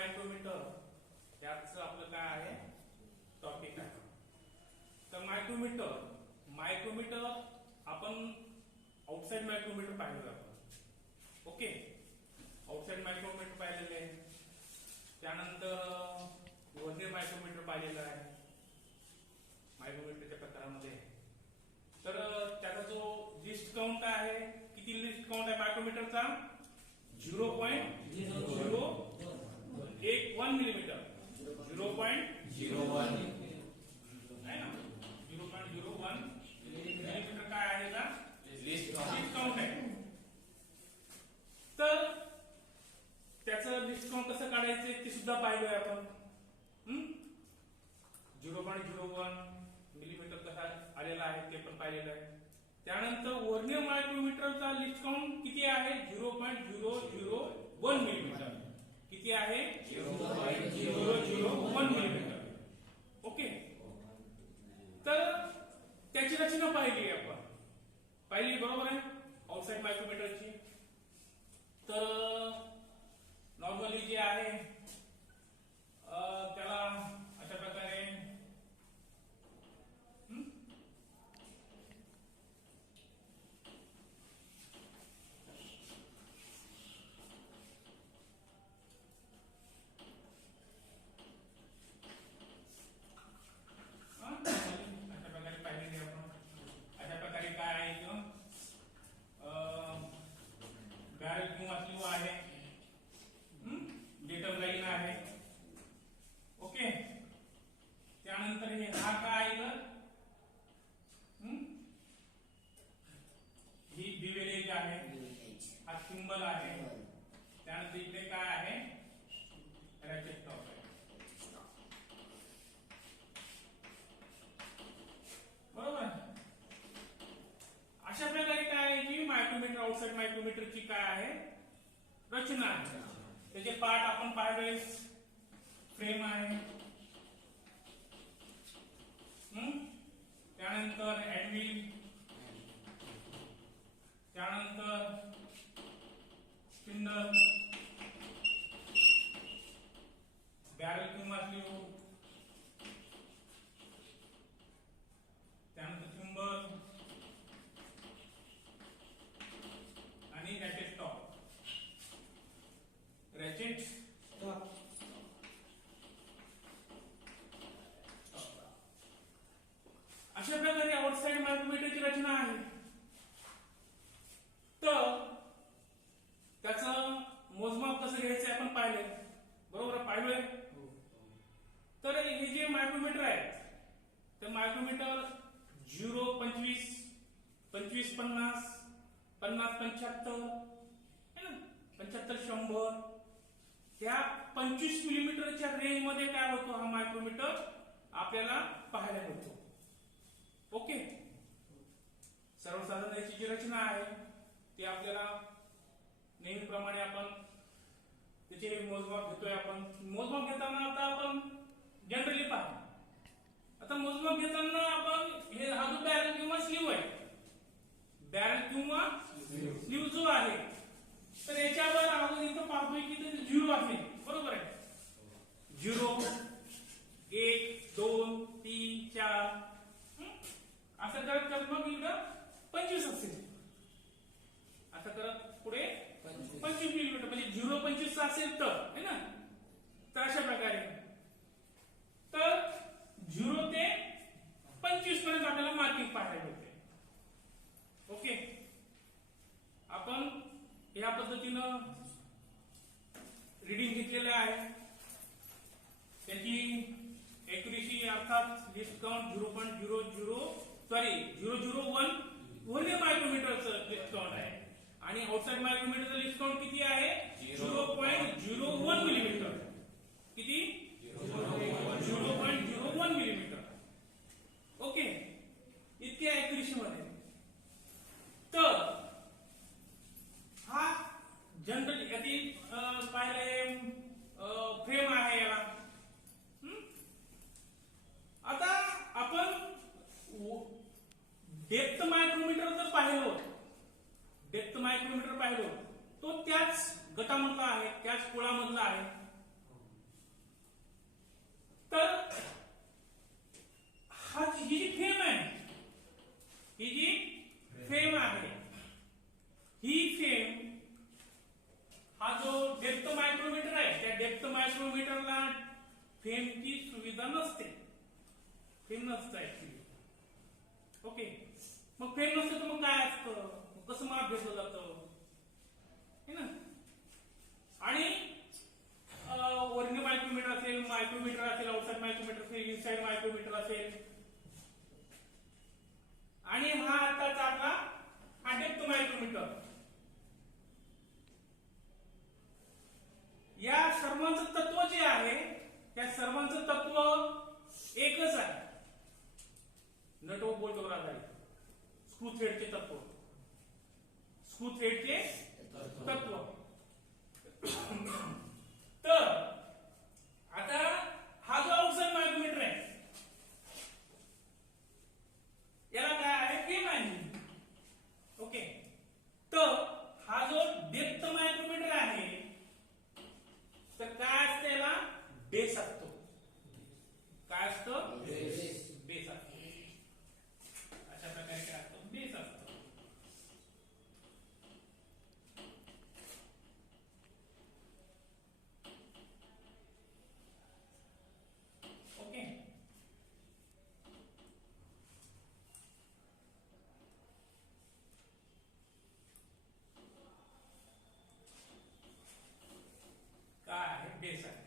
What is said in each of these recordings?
Micrometre याच आपलं काय आहे टॉपिक आहे. तर मायक्रोमीटर आपण आउटसाइड मायक्रोमीटर पाहिलं आपण. ओके, आउटसाइड मायक्रोमीटर पाहिलेलं आहे. त्यानंतर वर्नियर मायक्रोमीटर पाहिलेलं आहे मायक्रोमीटरच्या प्रकारामध्ये. तर त्याचा जो लिस्ट काउंट आहे, किती लिस्ट काउंट आहे मायक्रोमीटरचा? 0.001 मिलीमीटर. 0.01 आहे ना, 0.01 मिलीमीटर काय आहे का लिस्ट काउंट आहे. तर त्याचं लिस्ट काउंट कसं काढायचं ते सुद्धा पाहिलंय आपण. 0.01 मिलीमीटर कसा आलेला आहे ते पण पाहिलेलं आहे. त्यानंतर वर्नियर मायक्रोमीटरचा लिस्ट काउंट किती आहे? 0.001 मिलीमीटर. किती आहे? 0.001 मिलीमीटर. ओके, तर त्याची रचना पाहिली आपण, पाहिली बरोबर आहे आउटसाइड मायक्रोमीटरची. तर नॉर्मली जे आहे त्याला अशा प्रकारे पाहिलेली आपण. अशा प्रकारे काय आहे इथं बॅरल किंवा स्लीव आहे, डेटम लाईन आहे. ओके, त्यानंतर हे हा काय आहे तर ही बिवेल एज आहे, हा सिंबल आहे. त्यानंतर इकडे काय आहे? रॅचेट टॉप आहे. बरोबर. अशा प्रकारे काय आहे की मायक्रोमीटर आउटसाइड मायक्रोमीटरची काय आहे रचना आहे. त्याचे पार्ट आपण पाहिलोय. फ्रेम आहे, त्यानंतर ऍडमिल, त्यानंतर स्पिंडल, बॅरल किंवा स्लीव, त्यानंतर थिंबर आणि रॅचेट टॉप. रॅचेट टॉप अशा प्रकारे आउटसाइड मायक्रोमीटरची रचना आहे. तर त्याचं मोजमाप कसं घ्यायचं आपण पाहिले, बरोबर पाहिलंय. तर हे जे मायक्रोमीटर आहेत ते मायक्रोमीटर 0.25, 25-50, 50-75 है ना, 75-100 त्या 25 मिलीमीटरच्या रेंज मध्ये काय होतो हा मायक्रोमीटर आपल्याला पाहायला मिळतो. ओके, सर्वसाधारण याची जी रचना आहे ती आपल्याला नेहमीप्रमाणे आपण त्याचे मोजमाप घेतोय. आपण मोजमाप घेताना आता आपण जनरली पहा. आता मोजमाप घेताना आपण हे हा जो बॅरल किंवा स्लीव आहे, बॅरल किंवा स्लीव जो आहे तर याच्यावर आपण इथं पाहतोय की ते 0 आहे. बरोबर आहे. 0, 1, 2, 3, 4 असं करत मग इकडं 25 असेल. असं करत पुढे 25 मिलीमीटर म्हणजे 0.25 असेल तर है ना. तर अशा प्रकारे तर 0 ते 25 पर्यंत आपल्याला मार्किंग पाहायला मिळते. ओके, आपण या पद्धतीनं रिडिंग घेतलेलं आहे. त्याची एक्युरेसी अर्थात लिस्ट काउंट 0.001 वर्नियर मायक्रोमीटरचं लिस्ट काउंट आहे आणि आउटसाइड मायक्रोमीटरचं लिस्ट काउंट किती आहे? 0.01 मिलीमीटर. किती? 0.01 मिलीमीटर. ओके, इतक्या एक्युरेसी मध्ये. तर हा जनरल याची पाहिले फ्रेम आहे याला. आता आपण डेप्थ मायक्रोमीटर जर पाहिलं तो त्याच गटामधला आहे, त्याच कुळामधला फ्रेमची सुविधा नसते, फ्रेम नसतं ऍक्च्युली. ओके, मग फ्रेम नसतं तर मग काय असतं, कसं माप घेतलं जातं है ना. आणि ओरिजिनल मायक्रोमीटर असेल, मायक्रोमीटर असेल, आउटसाइड मायक्रोमीटर असेल, इनसाइड मायक्रोमीटर असेल. आणि हा आताचा आपला हा डेप्थ मायक्रोमीटर. या सर्वांचं तत्व जे आहे त्या सर्वांचं तत्व एकच आहे, नट व बोल्टवर आधारित स्क्रू थ्रेडचे तत्व, स्क्रू थ्रेडचे तत्व. तर आता हा जो आउटसाइड मायक्रोमीटर आहे याला काय आहे, फ्रेम आहे. ओके, तर हा जो डेप्थ मायक्रोमीटर आहे तर काय असतं, याला बेस असतो. काय असतं, बेस असतो. अशा प्रकारे काय असतं, बेस असतो. ओके, काय आहे, बेस आहे.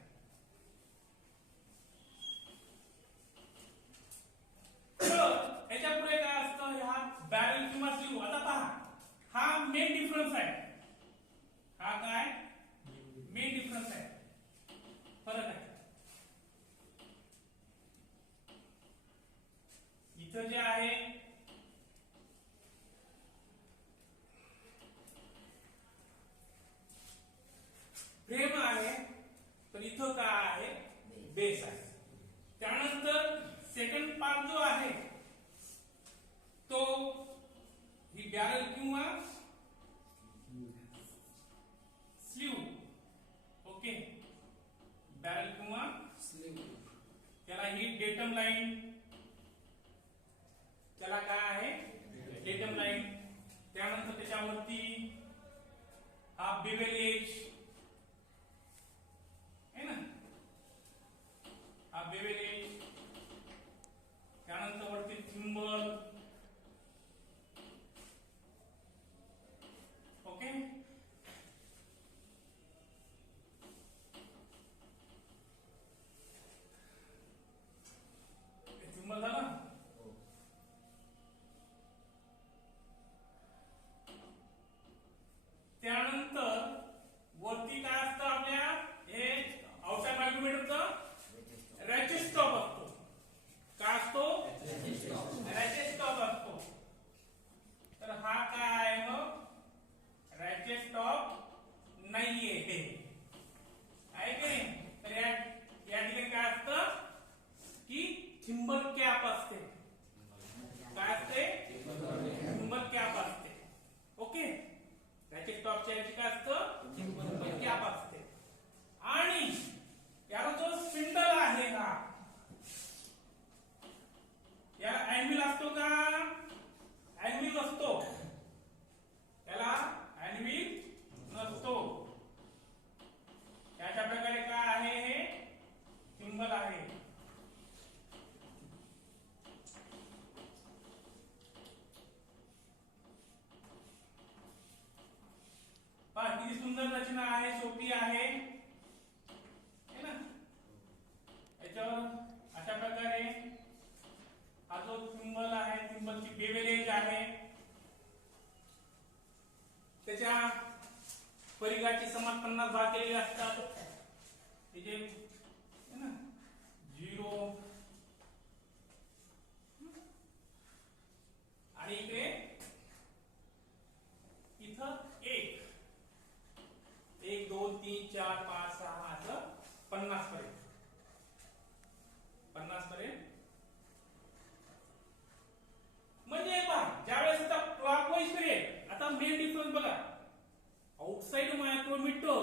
याच्या पुढे काय असतं, हा बॅरल किंवा स्लीव. आता पहा, हा मेन डिफरन्स आहे. हा काय मेन डिफरन्स आहे, फरक आहे. इथं जे आहे फ्रेम आहे, तर इथं काय आहे, बेस आहे. त्यानंतर सेकंड पार्ट जो आहे तो ही बॅरल किंवा स्लीव. ओके, बॅरल किंवा स्लीव, त्याला ही डेटम लाईन, त्याला काय आहे, डेटम लाईन. त्यानंतर त्याच्यावरती हा बेवेल एज है ना, हा बेवेल एज. त्यानंतर वरती थिंबल. ओके, थिंबल झाला. त्यानंतर वरती काय असतं आपल्या, हे आउटसाइड मायक्रोमीटरचं रॅचेट स्टॉप असतो. काय असतो, रॅचेट स्टॉप असतो. तर हा काय आहे, मग रॅचेट स्टॉप नाहीये हे आहे की नाही. तर या ठिकाणी काय असतं की थिंबल कॅप असते. काय असते, थिंबल कॅप असते. ओके, रॅचेट स्टॉपच्या याची काय असतं, थिंबल कॅप असते. आणि याला जो स्पिंडल आहे हा, याला अँव्हिल असतो का, अँव्हिल नसतो, याला अँव्हिल नसतो. याच्या प्रकारे काय आहे, हे थिंबल आहे. पहा किती सुंदर रचना आहे, सोपी आहे ना. याच्यावर अशा प्रकारे हा जो थिंबल आहे, थिंबलची बेवेल एज आहे, त्याच्या परिघाची समान 50 भाग केलेले असतात. त्याचे है ना 0 आणि इकडे इथं 1 1 2 3 4 5 6 असं 50 पर्यंत, 50 पर्यंत. म्हणजे पहा, ज्यावेळेस आता क्लॉकवाईज फिरेल. आता मेन डिफरन्स बघा, आउटसाइड मायक्रोमीटर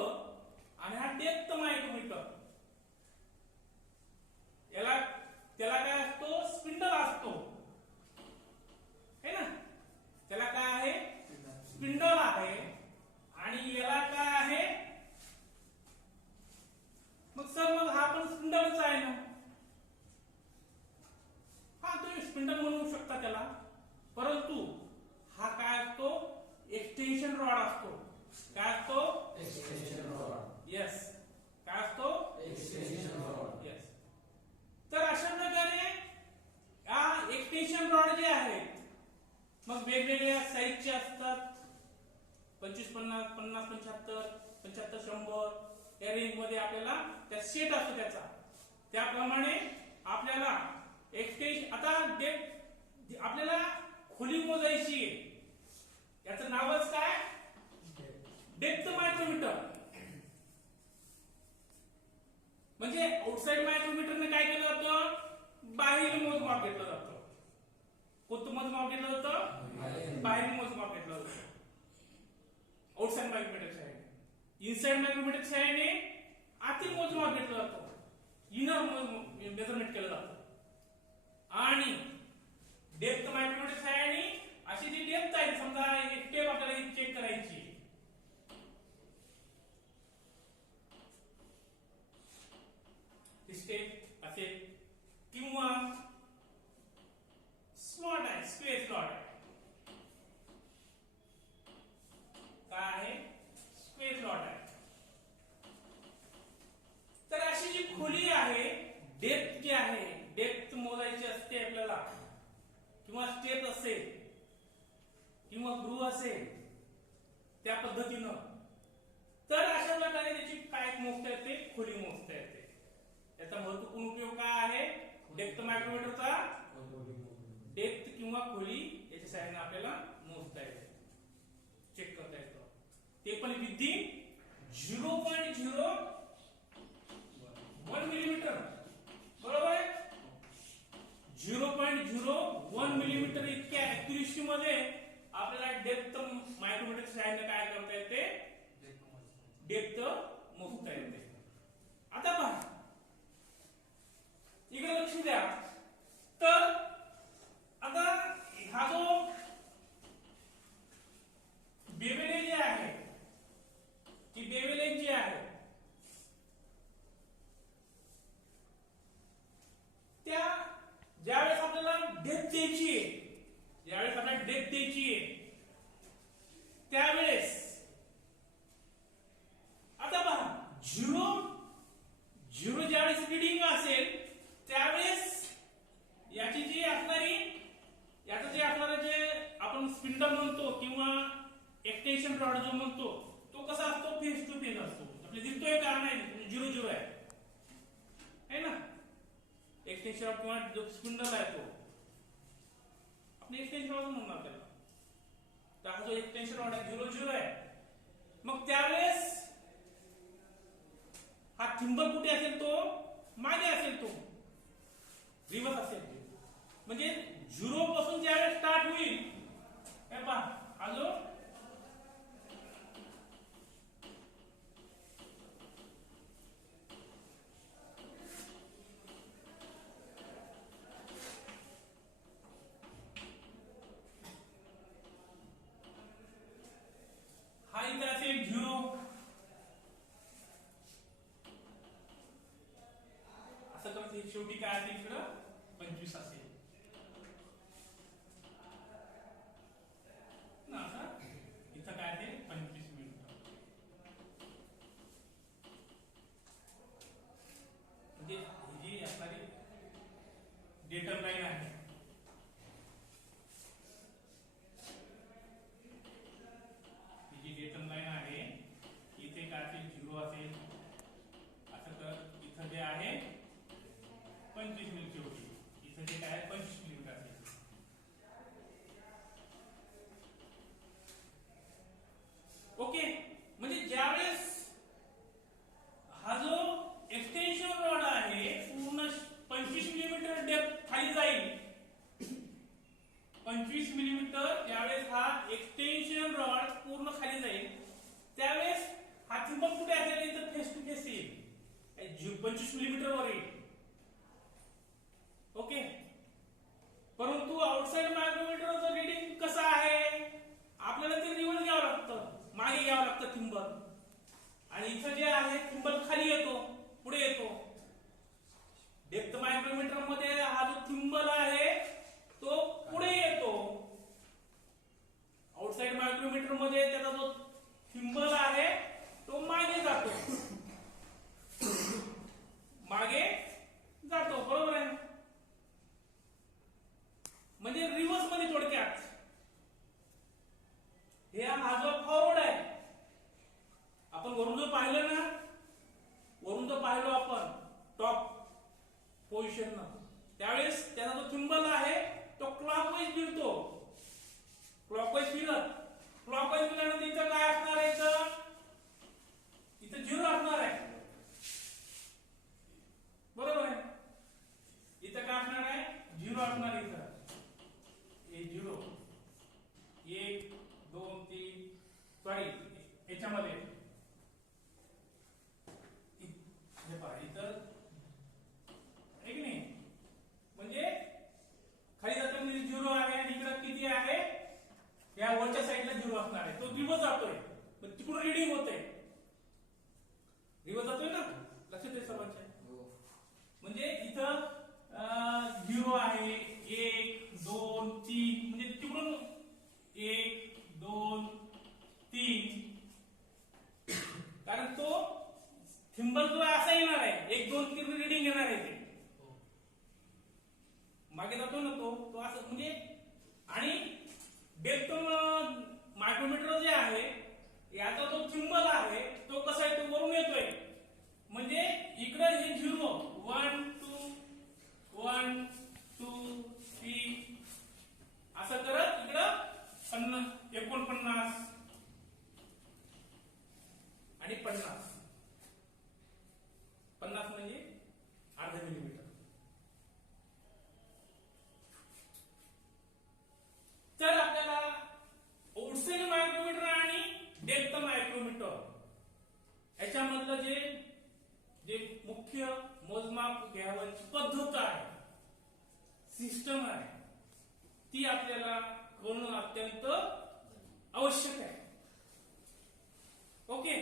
आणि हा डेप्थ मायक्रोमीटर. त्या रेंज मध्ये आपल्याला त्या सेट असतो त्याचा, त्याप्रमाणे आपल्याला एक्सटेन्शन आता डेप्थ आपल्याला खोली मोजायची आहे, याचं नावच काय डेप्थ मायक्रोमीटर. म्हणजे आउटसाइड मायक्रोमीटरने काय केलं जातं, बाहेरील मोजमाप घेतलं जातं. कोणतं मोजमाप घेतलं जातं, बाहेरील मोजमाप घेतलं जातं आउटसाइड मायक्रोमीटर सहाय्याने. इनसाइड मायक्रोमीटर सहाय्याने आतील मोजमाप घेतलं जातं, इनर मेजरमेंट केलं जातं. आणि डेप्थ मायक्रोमीटर सहाय्याने अशी जी डेप्थ आहे, समजा एक टेप आपल्याला चेक करायची, स्टेप असेल किंवा स्लॉट आहे, स्क्वेअर स्लॉट आहे, काय आहे स्क्वेअर स्लॉट आहे. तर अशी जी खोली आहे, डेप्थ जी आहे, डेप्थ मोजायची असते आपल्याला, किंवा स्टेप असेल किंवा ग्रूव्ह असेल त्या पद्धतीनं. तर अशा प्रकारे त्याची काय मोजता येते, खोली मोजता येते. त्याचा महत्वपूर्ण उपयोग काय आहे, डेप्थ मायक्रोमीटरचा डेप्थ किंवा खोली याच्या सहाय्याने आपल्याला मोजता येते, चेक करता येतं. ते पण विदिन 0.01 मिलीमीटर, बरोबर आहे. 0.01 मिलीमीटर इतक्या ऍक्युरेसी मध्ये आपल्याला डेप्थ मायक्रोमीटर सहाय्याने काय करता येते, डेप्थ मोजता येते. आता पहा इकडे लक्ष द्या. तर आता हा जो बेवेले जे आहे, ती बेवेले जी आहे त्या ज्यावेळेस आपल्याला डेप्थ द्यायची आहे, ज्यावेळेस आपल्याला डेप्थ द्यायची आहे त्यावेळेस आता पहा 0 ज्यावेळेस रीडिंग असेल त्यावेळेस याची जी असणारी, याचं जे असणारं जे आपण स्पिंडल म्हणतो किंवा एक्सटेन्शन रॉड जो म्हणतो, तो कसा असतो, फेस टू फेस असतो. आपल्याला दिसतोय का, नाही 0 आहे ना. एक्सटेन्शन रॉड किंवा जो स्पिंडल आहे तो आपण एक्सटेन्शन रॉड म्हणणार त्याला. तर हा जो एक्सटेन्शन रॉड आहे 0 आहे. मग त्यावेळेस हा थिंबल कुठे असेल, तो मागे असेल, तो रिव्हर्स असेल. म्हणजे 0 पासून ज्यावेळेस स्टार्ट होईल, हे पहा हा जो हा इथे असेल 0, असं करत शेवटी काय असेल इकडं 25 असेल ना. इथं काय असेल 25 मिनिट. म्हणजे ही जी असणारी डेटम लाईन आहे, ही जी डेटम लाईन आहे, इथे काय असेल 0 असेल. असं तर इथं जे आहे 25 मिनिट शेवटी, इथं जे काय 25 मिनिट असेल. ओके. म्हणजे ज्यावेळेस हा जो एक्सटेन्शन रॉड आहे पूर्ण 25 मिलीमीटर डेप्थ खाली जाईल, 25 मिलीमीटर ज्यावेळेस हा एक्सटेन्शन रॉड पूर्ण खाली जाईल त्यावेळेस हा थिंबल कुठे असेल, इथं फेस टू फेस येईल, 25 मिलीमीटर वर येईल. ओके. परंतु आउटसाइड मायक्रोमीटरचं रीडिंग कसं आहे, आपल्याला ते रिव्हर्स घ्यावं लागतं, मागे घ्यावं लागतं थिंबल. आणि इथं जे आहे थिंबल खाली येतो, पुढे येतो. डेप्थ मायक्रोमीटर मध्ये हा जो थिंबल आहे तो पुढे येतो. आउटसाइड मायक्रोमीटर मध्ये त्याचा जो थिंबल आहे तो मागे जातो, मागे येणार आहे, 1 2 3 रिडिंग येणार आहे ते मागे जातो ना तो असं म्हणजे. आणि डेप्थ मायक्रोमीटर जे आहे याचा जो थिंबल आहे तो कसा आहे, तो वरून येतोय. म्हणजे इकडे हे 0 1 2 1 2 3 असं करत इकडं 49 आणि 50 म्हणजे अर्धा मिलीमीटर. तर आपल्याला ओडसेल मायक्रोमीटर आणि डेप्थ मायक्रोमीटर याच्यामधलं जे मुख्य मोजमाप घ्यावयाची पद्धत आहे, सिस्टम आहे, ती आपल्याला करणं अत्यंत आवश्यक आहे. ओके.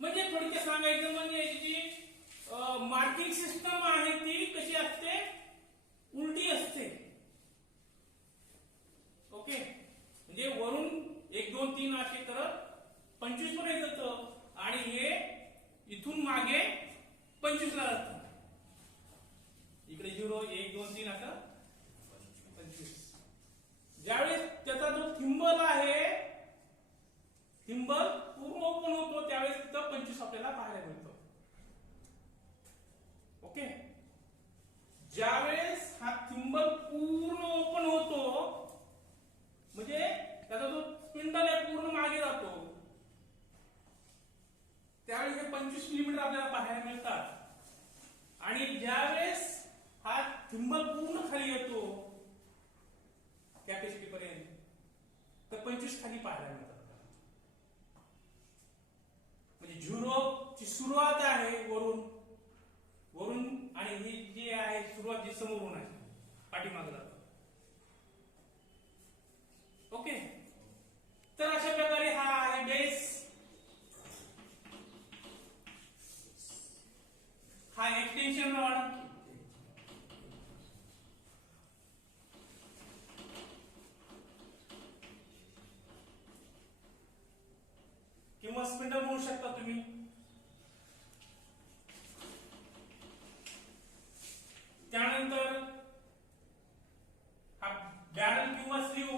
म्हणजे थोडक्यात सांगायचं म्हणजे जी मार्किंग सिस्टम आहे ती कशी असते, उलटी असते. ओके. म्हणजे वरून 1 2 3 असे करत 25 पर्यंत जातं आणि हे इथून मागे 25 ला जातं. इकडे 0 1 2 3 असं 25. ज्यावेळेस त्याचा जो थिंबल आहे, थिंबल पूर्ण ओपन होतो त्यावेळेस तिथं 25 आपल्याला पाहायला मिळतं. ओके. ज्यावेळेस हा थिंबल पूर्ण ओपन होतो म्हणजे त्याचा जो स्पिंडल आहे पूर्ण मागे जातो त्यावेळेस हे 25 मिलीमीटर आपल्याला पाहायला मिळतात. आणि ज्यावेळेस हा थिंबल पूर्ण खाली येतो कॅपॅसिटी पर्यंत तर 25 खाली पाहायला मिळतात. म्हणजे 0 ची सुरुवात आहे वरून आणि ही जी आहे सुरुवात जी समोरून आहे पाठीमागे जातो. ओके. तर अशा प्रकारे हा आहे बेस, हा एक्सटेन्शन रॉड, किंवा स्पिंडल म्हणू शकता तुम्ही. त्यानंतर हा बॅरल किंवा स्लीव,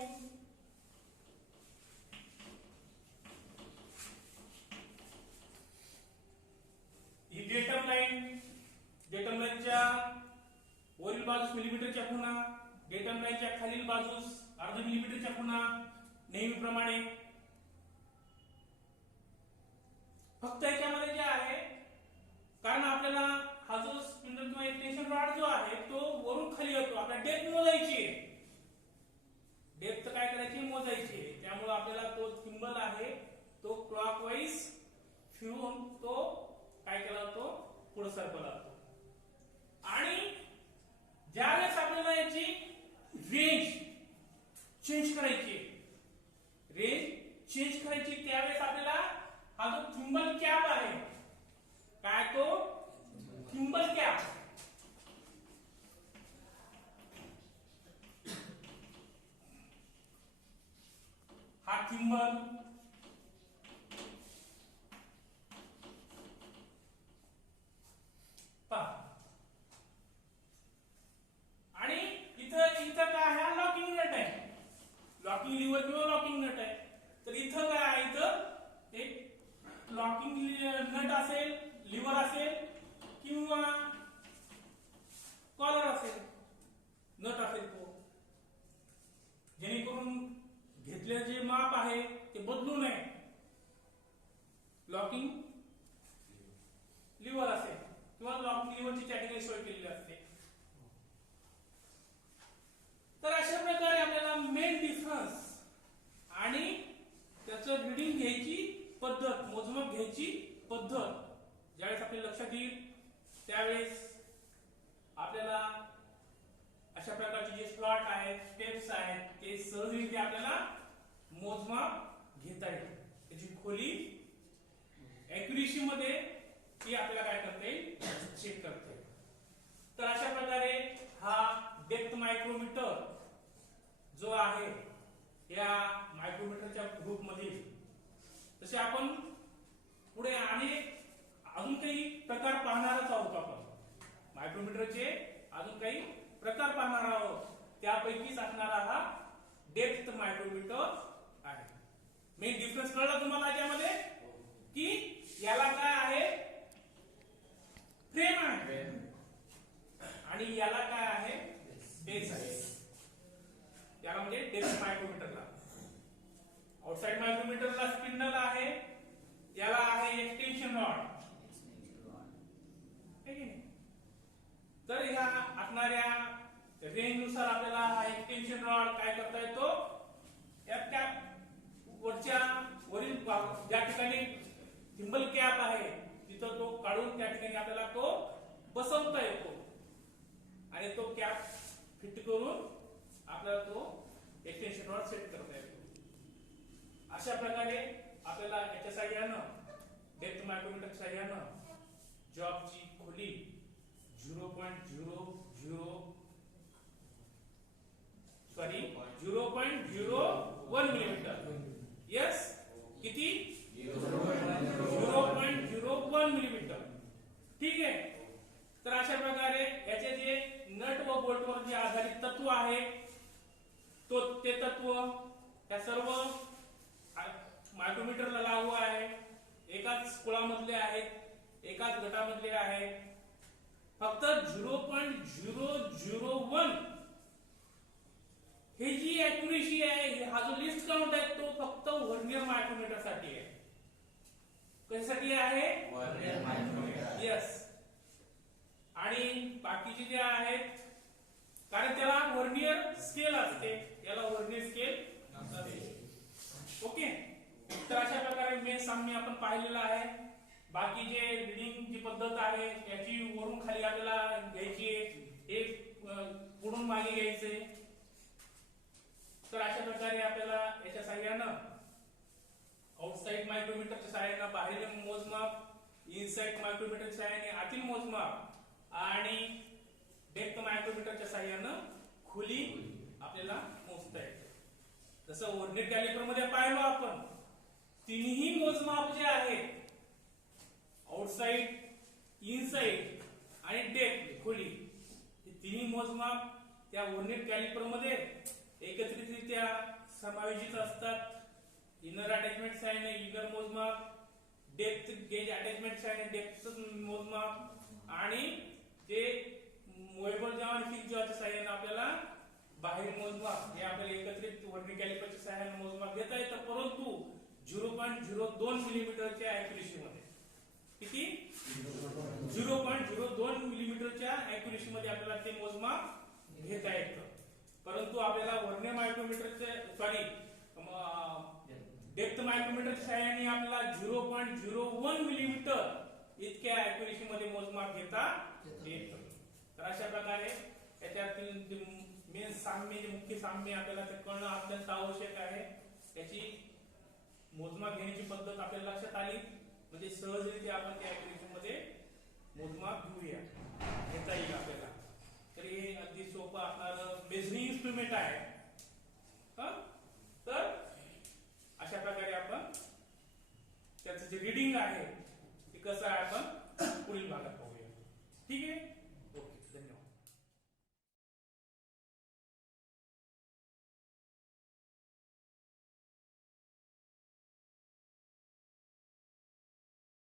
ही डेटम लाईनच्या वरील बाजूस मिलीमीटरच्या खुणा, डेटम लाईनच्या खालील बाजूस अर्ध मिलीमीटरच्या खुणा नेहमीप्रमाणे. फक्त याच्यामध्ये जे आहे, कारण आपल्याला हा जो स्पिंडल किंवा एक्सटेन्शन रॉड जो आहे तो वरून खाली येतो, आपल्याला डेप्थ मोजायची आहे. डेप्थ काय करायची, मोजायची आहे. त्यामुळे आपल्याला तो थिंबल आहे तो क्लॉकवाईज फिरून तो काय केला जातो, पुढे सरकवला जातो. आणि ज्यावेळेस आपल्याला याची रेंज चेंज करायची, त्यावेळेस आपल्याला हा जो थिंबल कॅप आहे, काय तो थिंबल कॅप, हा थिंबल आणि इथं काय आहे, लॉकिंग नट आहे, लॉकिंग लिव्हर किंवा लॉकिंग नट आहे. तर इथं काय आहे, इथं एक लॉकिंग नट असेल, लिव्हर असेल किंवा कॉलर असेल, नट असेल तो, जेणेकरून घेतलेले जे माप आहे ते बदलू नये. लॉकिंग लिव्हर असेल किंवा लॉकिंग लिव्हरची कॅटेगरी सोय केलेली असते. तर अशा प्रकारे आपल्याला मेन डिफरन्स आणि त्याचं रिडिंग घ्यायची पद्धत, मोजमाप घ्यायची पद्धत ज्यावेळेस आपल्या लक्षात येईल त्यावेळेस आपल्याला अशा प्रकारचे जे स्लॉट आहेत, स्टेप्स आहेत, ते सहजरित्या आपल्याला मोजमाप घेता येईल. त्याची खोली ऍक्युरेसी मध्ये ती आपल्याला काय करते, चेक करते. तर अशा प्रकारे हा डेप्थ मायक्रोमीटर जो आहे या मायक्रोमीटरच्या ग्रुप मध्ये, तसे आपण पुढे अनेक अजून काही प्रकार पाहणारच आहोत आपण. मायक्रोमीटरचे अजून काही प्रकार पाहणार आहोत. त्यापैकीच असणारा हा डेप्थ मायक्रोमीटर आहे. मेन डिफरन्स कळला तुम्हाला याच्यामध्ये की याला काय आहे, फ्रेम आहे, आणि याला काय आहे, बेस आहे. याला म्हणजे डेप्थ मायक्रोमीटरला. आउटसाइड मायक्रोमीटरला स्पिंडल आहे, याला आहे एक्सटेन्शन रॉड. तर ह्या असणाऱ्या रेंज नुसार आपल्याला हा एक्सटेन्शन रॉड काय करता येतो, त्या वरच्या वरील ज्या ठिकाणी थिंबल कॅप आहे तिथं तो काढून त्या ठिकाणी आपल्याला तो बसवता येतो आणि तो कॅप फिट करून आपल्याला तो एक्सटेन्शन रॉड सेट करता येतो. अशा प्रकारे आपल्याला याच्या साहाय्यानं डेप्थ मायक्रोमीटरच्या साहाय्यानं जॉबची खोली 0.01 मिलीमीटर. यस, किती? 0.01 मिलीमीटर. ठीक आहे. तर अशा प्रकारे याचे जे नट व बोल्टवर जे आधारित तत्व आहे ते तत्व त्या सर्व मायक्रोमीटरला लागू आहे. एकाच कुळामधले आहेत, एकाच गटामधले आहेत. फक्त 0.001 हे जी ऍक्युरेसी आहे, हा जो लिस्ट काउंट आहे तो फक्त व्हर्नियर मायक्रोमीटर साठी आहे. कशासाठी आहे? Vernier micrometer. यस. आणि बाकीचे जे आहेत, कारण त्याला व्हर्नियर स्केल असते, याला व्हर्नियर स्केल नसते. ओके. तर अशा प्रकारे मेन साम्य आपण पाहिलेलं आहे. बाकी जे रिडिंग जी पद्धत आहे याची वरून खाली आपल्याला घ्यायची, एक पुढून मागे घ्यायचे. तर अशा प्रकारे आपल्याला याच्या साहाय्यानं आउटसाइड मायक्रोमीटरच्या साहाय्यानं बाहेरील मोजमाप, इनसाइड मायक्रोमीटरच्या साहाय्याने आतील मोजमाप आणि डेप्थ मायक्रोमीटरच्या साहाय्यानं खोली आपल्याला मोजता येते. जसं व्हर्नियर कॅलिपर मध्ये पाहिलं आपण, तिन्ही मोजमाप जे आहेत आउटसाइड, इनसाइड आणि डेप्थ खोली, हे तिन्ही मोजमाप त्या व्हर्नियर कॅलिपर मध्ये एकत्रितरित्या समायोजित असतात. इनर अटॅचमेंट साहाय्याने इनर मोजमाप, डेप्थ गेज अटॅचमेंट साहाय्याने डेप्थ मोजमाप आणि ते मूवेबल जॉन फिक्स जॉच्या साहाय्याने आपल्याला बाहेर मोजमाप हे आपल्याला एकत्रित व्हर्नियर कॅलिपरच्या साहाय्याने मोजमाप घेता येतं. परंतु 0.02 मिलीमीटरच्या ऍक्युरेसी मध्ये, किती? 0.02 मिलीमीटरच्या ऍक्युरेसी मध्ये आपल्याला ते मोजमाप घेता येतं. परंतु आपल्याला व्हर्नियर मायक्रोमीटरचे डेप्थ मायक्रोमीटरच्या साहाय्याने आपल्याला 0.01 मिलीमीटर इतक्या ऍक्युरेसी मध्ये मोजमाप घेता येतं. तर अशा प्रकारे याच्यातील मेन साम्य, जे मुख्य साम्य आपल्याला ते कळणं अत्यंत आवश्यक आहे. त्याची मोजमाप घेण्याची पद्धत आपल्याला लक्षात आली म्हणजे सहजरित्या आपण त्या ऍक्युरेसी मध्ये मोजमाप घेऊया, घेता येईल आपल्याला. तर हे अगदी सोपं असणारं मेजरिंग इन्स्ट्रुमेंट आहे. तर अशा प्रकारे आपण त्याचं जे रिडिंग आहे ते कसं आहे आपण पुढील भागात पाहूया. ठीक आहे.